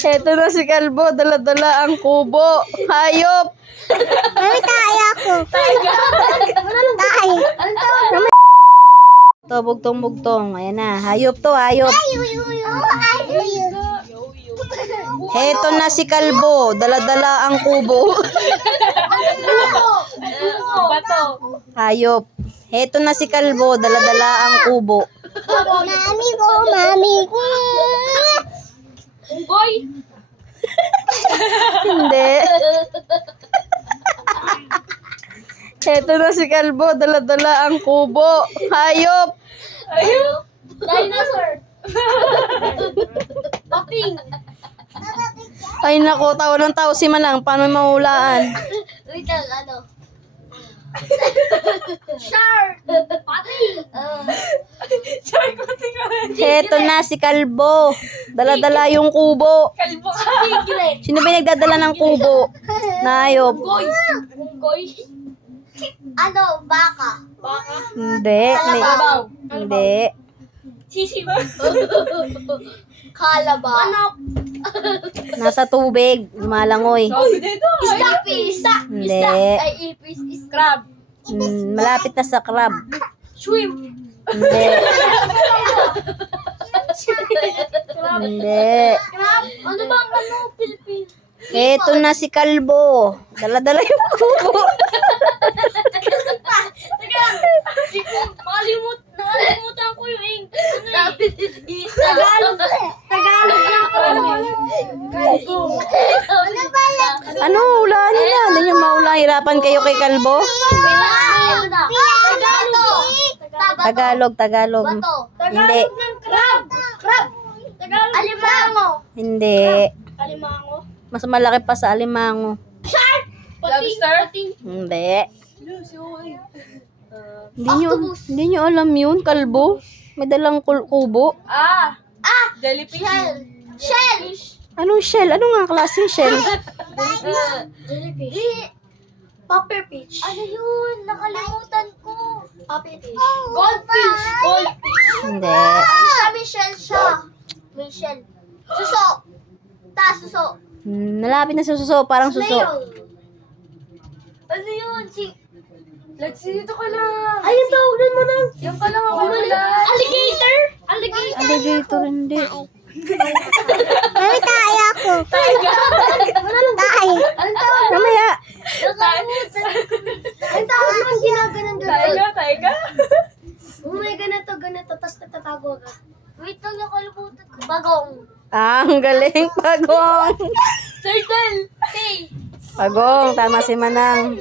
Heto na si Kalbo, dala-dala ang kubo. Hayop! Mami, tayo ako. Tayo. To, bugtong-bugtong. Ayan na, hayop to, hayop. Heto na si Kalbo, dala-dala ang kubo. Hayop. Heto na si Kalbo, dala-dala ang kubo. Mami ko, mami ko. Boy! Hindi. Heto na si Kalbo, dala-dala ang kubo. Hayop. Ayun! Dinosaur! Paping! Ay nako, tao ng tao si Manang. Paano mahulaan? Wait lang, ano? Shark! Paping! Shark, pating ka rin. Heto na si Kalbo. Dala-dala yung kubo. Kalbo ka! Tigre! Sino ba yung nagdadala ng kubo? Na hayop. Unggoy! Unggoy? Ano, baka? Baka? Hindi. Kalabaw! Hindi. Sisi! Kalabaw. Manok! Nasa tubig. Lumalangoy. Sabi dito! Ipis. Hindi. Ay, ipis. Crab! Malapit na sa crab. Shrimp! Hindi. Hindi. Crab! Ano bang ano? Pilipin? Heto na si Kalbo. Dala-dala yung kubo. Teka! Nakalimutan ko yung ink. Ano eh? Tagalog lang ko. Ano ba yan? Ano? Hulaan nyo na. Hindi nyo mahulaan. Hirapan kayo kay Kalbo. Tagalog. Tagalog. Bato. Hindi. ng crab! Crab! Tagalog. Alimango. Hindi. Alimango. Mas malaki pa sa alimango. Lobster? Hindi. Hindi nyo alam yun, Kalbo. May dalang kubo. Ah! Jellyfish? Shell. Anong shell? Ano nga klaseng shell? Jellyfish. Puffer fish. Ano yun? Nakalimutan ko. Puffer fish. Goldfish. Goldfish. Hindi. Ano siya? May shell siya. May shell. Suso. Suso. Malapit na sa suso. Parang suso. Ano yun? Lexi, dito ka lang. Ayun, tawagan mo na. Yan ka lang ako wala. Alligator? Alligator. Alligator, hindi. Mami, tayo ako. Tayo. Anong tawag? Mamaya. Ang tawag mo ang ginaganon Taiga, taiga. Oh my, ganito, tapos natatago ka. Wait lang, nakalimutan ko. Bagong. Ang galing, Pagong. Turtle. Hey. Pagong, tama si Manang.